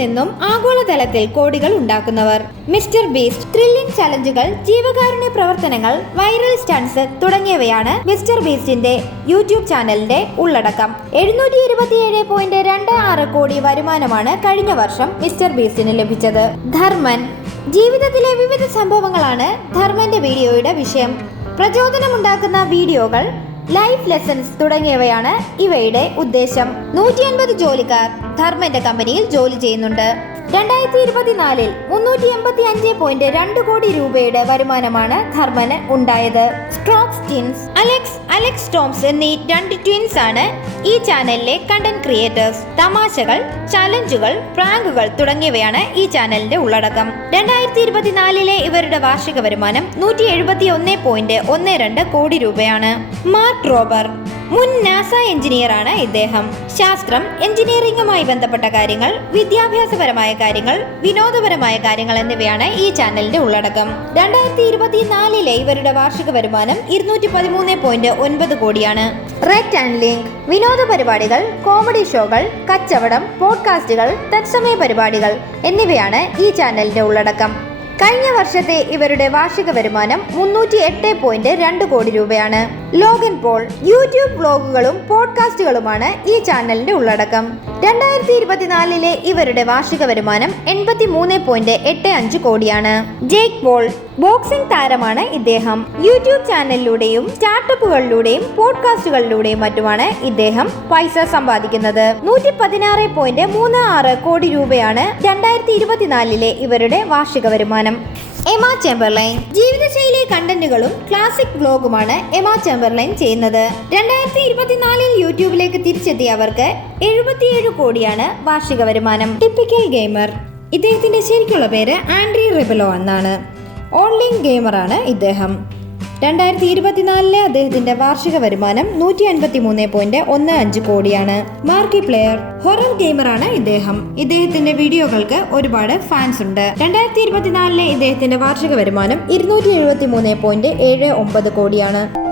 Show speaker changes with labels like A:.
A: നിന്നും ആഗോളതലത്തിൽ കോടികൾ ഉണ്ടാക്കുന്നവർ. മിസ്റ്റർ ബീസ്റ്റ് ത്രില്ലിംഗ് ചലഞ്ചുകൾ ജീവകാരുണ്യ പ്രവർത്തനങ്ങൾ വൈറൽ സ്റ്റൺസ് തുടങ്ങിയവയാണ് മിസ്റ്റർ ബീസ്റ്റിന്റെ യൂട്യൂബ് ചാനലിന്റെ ഉള്ളടക്കം. എഴുന്നൂറ്റി ഇരുപത്തിയേഴ് പോയിന്റ് രണ്ട് ആറ് കോടി വരുമാനമാണ് കഴിഞ്ഞ വർഷം മിസ്റ്റർ ബീസ്റ്റിന് ലഭിച്ചത്. ധർമ്മൻ. ജീവിതത്തിലെ വിവിധ സംഭവങ്ങളാണ് ധർമ്മന്റെ വീഡിയോയുടെ വിഷയം. പ്രചോദനമുണ്ടാക്കുന്ന വീഡിയോകൾ ലൈഫ് ലെസൺസ് തുടങ്ങിയവയാണ് ഇവയുടെ ഉദ്ദേശം. നൂറ്റി അൻപത് ജോലിക്കാർ ധർമ്മന്റെ കമ്പനിയിൽ ജോലി ചെയ്യുന്നുണ്ട്. രണ്ടായിരത്തി ഇരുപത്തിനാലിൽ മുന്നൂറ്റി എൺപത്തി അഞ്ച് പോയിന്റ് രണ്ട് കോടി രൂപയുടെ വരുമാനമാണ് ധർമ്മന് ഉണ്ടായത്. സ്ട്രോക്സ് ടിൻസ് അലക്സ് ടോംസ് എന്നീ രണ്ട് ട്വിൻസ് ആണ് ഈ ചാനലിലെ കണ്ടന്റ് ക്രിയേറ്റേഴ്സ് തമാശകൾ ചലഞ്ചുകൾ പ്രാങ്കുകൾ തുടങ്ങിയവയാണ് ഈ ചാനലിന്റെ ഉള്ളടക്കം. രണ്ടായിരത്തി ഇരുപത്തിനാലിലെ ഇവരുടെ വാർഷിക വരുമാനം നൂറ്റി എഴുപത്തി ഒന്ന് പോയിന്റ് ഒന്ന് രണ്ട് കോടി രൂപയാണ്. മാർക്ക് റോബർ മുൻ നാസ എഞ്ചിനീയറാണ് ഇദ്ദേഹം. ശാസ്ത്രം എഞ്ചിനീയറിംഗുമായി ബന്ധപ്പെട്ട കാര്യങ്ങൾ വിദ്യാഭ്യാസപരമായ കാര്യങ്ങൾ വിനോദപരമായ കാര്യങ്ങൾ എന്നിവയാണ് ഈ ചാനലിന്റെ ഉള്ളടക്കം. രണ്ടായിരത്തി ഇരുപത്തിനാലിലെ ഇവരുടെ വാർഷിക വരുമാനം ഇരുന്നൂറ്റി പതിമൂന്ന് പോയിന്റ് ഒൻപത് കോടിയാണ്. റെഡ് ആൻഡ് ലിങ്ക് വിനോദ പരിപാടികൾ കോമഡി ഷോകൾ കച്ചവടം പോഡ്കാസ്റ്റുകൾ തത്സമയ പരിപാടികൾ എന്നിവയാണ് ഈ ചാനലിന്റെ ഉള്ളടക്കം. കഴിഞ്ഞ വർഷത്തെ ഇവരുടെ വാർഷിക വരുമാനം മുന്നൂറ്റി എട്ട് പോയിന്റ് രണ്ട് കോടി രൂപയാണ്. ലോഗൻ പോൾ യൂട്യൂബ് ബ്ലോഗുകളും പോഡ്കാസ്റ്റുകളുമാണ് ഈ ചാനലിന്റെ ഉള്ളടക്കം. രണ്ടായിരത്തി ഇരുപത്തിനാലിലെ ഇവരുടെ വാർഷിക വരുമാനം എൺപത്തി മൂന്ന് പോയിന്റ് എട്ട് അഞ്ച് കോടിയാണ്. ജേക്ക് പോൾ ബോക്സിംഗ് താരമാണ് ഇദ്ദേഹം. യൂട്യൂബ് ചാനലിലൂടെയും സ്റ്റാർട്ടപ്പുകളിലൂടെയും പോഡ്കാസ്റ്റുകളിലൂടെയും മറ്റുമാണ് ഇദ്ദേഹം പൈസ സമ്പാദിക്കുന്നത്. നൂറ്റി പതിനാറ് പോയിന്റ് മൂന്ന് ആറ് കോടി രൂപയാണ് രണ്ടായിരത്തി ഇരുപത്തിനാലിലെ ഇവരുടെ വാർഷിക വരുമാനം. എമ ചേംബർലൈൻ ജീവിതശൈലി കണ്ടന്റുകളും ക്ലാസിക് ബ്ലോഗുമാണ് എമ ചേംബർലൈൻ ചെയ്യുന്നത്. രണ്ടായിരത്തി ഇരുപത്തിനാലിൽ യൂട്യൂബിലേക്ക് തിരിച്ചെത്തിയ അവർക്ക് എഴുപത്തിയേഴ് കോടിയാണ് വാർഷിക വരുമാനം. Typical gamer. ഇദ്ദേഹത്തിന്റെ ശരിക്കുള്ള പേര് ആൻഡ്രി റെബലോ എന്നാണ്. ഓൺലൈൻ ഗെയിമറാണ് ഇദ്ദേഹം. രണ്ടായിരത്തി ഇരുപത്തിനാലിലെ അദ്ദേഹത്തിന്റെ വാർഷിക വരുമാനം നൂറ്റി അൻപത്തി മൂന്ന് പോയിന്റ് ഒന്ന് അഞ്ച് കോടിയാണ്. മാർക്കി പ്ലെയർ ഹൊറർ ഗെയിമറാണ് ഇദ്ദേഹം. ഇദ്ദേഹത്തിന്റെ വീഡിയോകൾക്ക് ഒരുപാട് ഫാൻസ് ഉണ്ട്. രണ്ടായിരത്തി ഇരുപത്തിനാലിലെ ഇദ്ദേഹത്തിന്റെ വാർഷിക വരുമാനം ഇരുന്നൂറ്റി എഴുപത്തി മൂന്ന് പോയിന്റ് ഏഴ് ഒമ്പത് കോടിയാണ്.